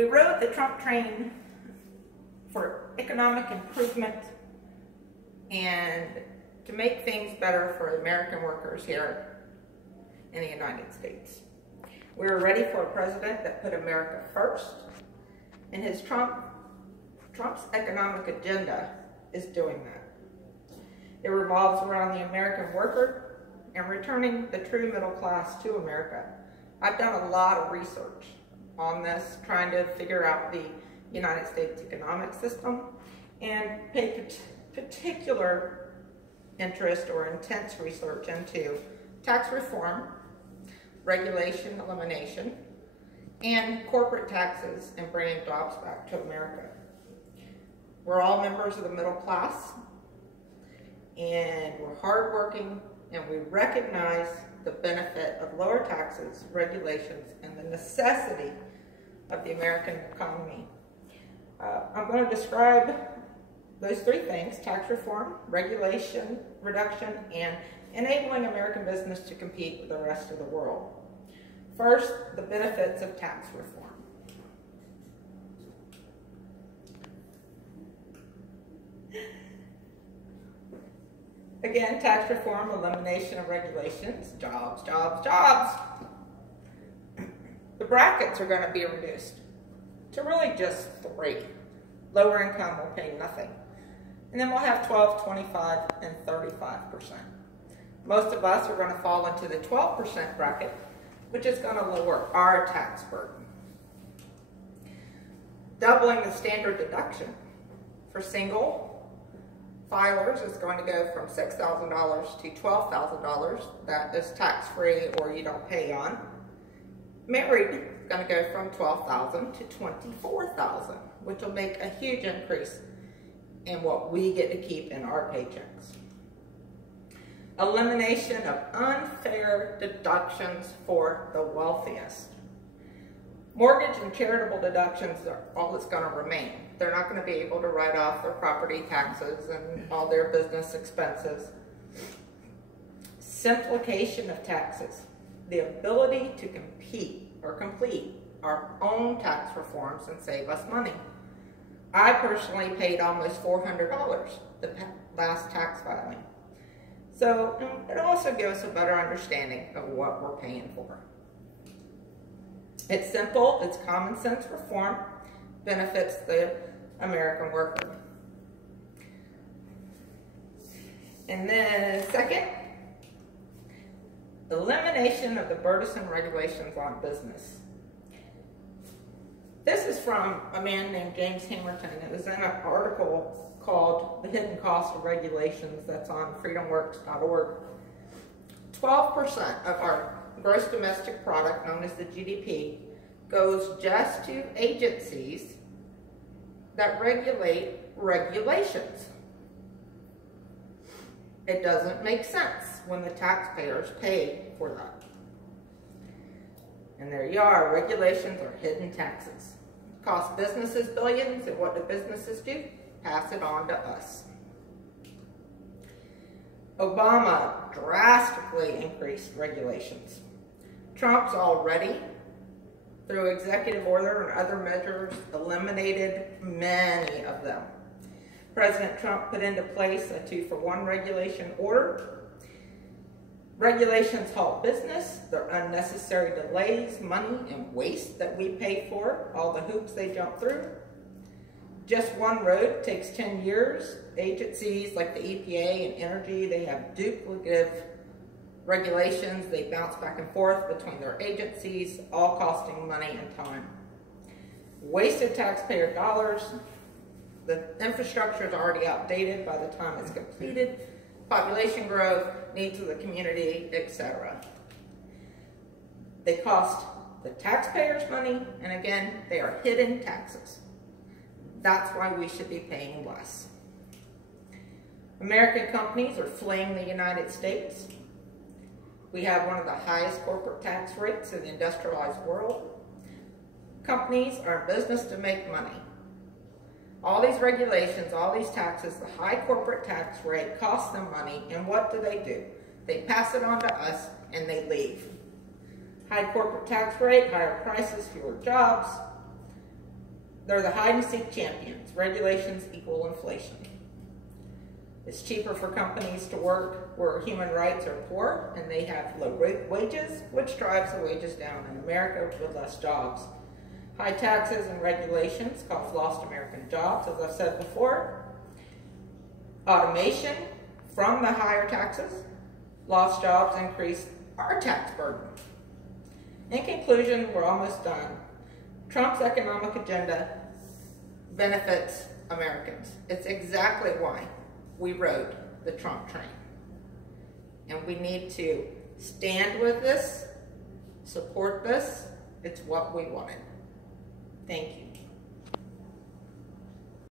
We rode the Trump train for economic improvement and to make things better for American workers here in the United States. We were ready for a president that put America first, and Trump's economic agenda is doing that. It revolves around the American worker and returning the true middle class to America. I've done a lot of research on this, trying to figure out the United States economic system and pay particular interest or intense research into tax reform, regulation elimination, and corporate taxes and bringing jobs back to America. We're all members of the middle class, and we're hardworking, and we recognize the benefit of lower taxes, regulations, and the necessity of the American economy. I'm going to describe those three things: tax reform, regulation reduction, and enabling American business to compete with the rest of the world. First, the benefits of tax reform. Again, tax reform, elimination of regulations, jobs, jobs, jobs. The brackets are going to be reduced to really just 3. Lower income will pay nothing. And then we'll have 12, 25, and 35%. Most of us are going to fall into the 12% bracket, which is going to lower our tax burden. Doubling the standard deduction for single filers is going to go from $6,000 to $12,000. That is tax-free or you don't pay on. Married is going to go from $12,000 to $24,000, which will make a huge increase in what we get to keep in our paychecks. Elimination of unfair deductions for the wealthiest. Mortgage and charitable deductions are all that's going to remain. They're not going to be able to write off their property taxes and all their business expenses. Simplification of taxes. The ability to compete or complete our own tax reforms and save us money. I personally paid almost $400 the last tax filing. So it also gives us a better understanding of what we're paying for. It's simple, it's common sense reform, benefits the American worker. And then second, elimination of the burdensome regulations on business. This is from a man named James Hamilton. It was in an article called The Hidden Cost of Regulations that's on freedomworks.org. 12% of our gross domestic product, known as the GDP, goes just to agencies that regulate regulations. It doesn't make sense when the taxpayers pay for that. And there you are, regulations are hidden taxes. Cost businesses billions, and what do businesses do? Pass it on to us. Obama drastically increased regulations. Trump's already, through executive order and other measures, eliminated many of them. President Trump put into place a 2-for-1 regulation order. Regulations halt business. They're unnecessary delays, money, and waste that we pay for, all the hoops they jump through. Just one road takes 10 years. Agencies like the EPA and Energy, they have duplicative regulations. They bounce back and forth between their agencies, all costing money and time. Wasted taxpayer dollars. The infrastructure is already outdated by the time it's completed. Population growth, needs of the community, etc. They cost the taxpayers money, and again, they are hidden taxes. That's why we should be paying less. American companies are fleeing the United States. We have one of the highest corporate tax rates in the industrialized world. Companies are in business to make money. All these regulations, all these taxes, the high corporate tax rate costs them money, and what do? They pass it on to us, and they leave. High corporate tax rate, higher prices, fewer jobs. they're the hide and seek champions. Regulations equal inflation. It's cheaper for companies to work where human rights are poor and they have low wages, which drives the wages down in America with less jobs. High taxes and regulations cause lost American jobs, as I've said before. Automation from the higher taxes, lost jobs increase our tax burden. In conclusion, we're almost done. Trump's economic agenda benefits Americans. It's exactly why we rode the Trump train. And we need to stand with this, support this. It's what we wanted. Thank you.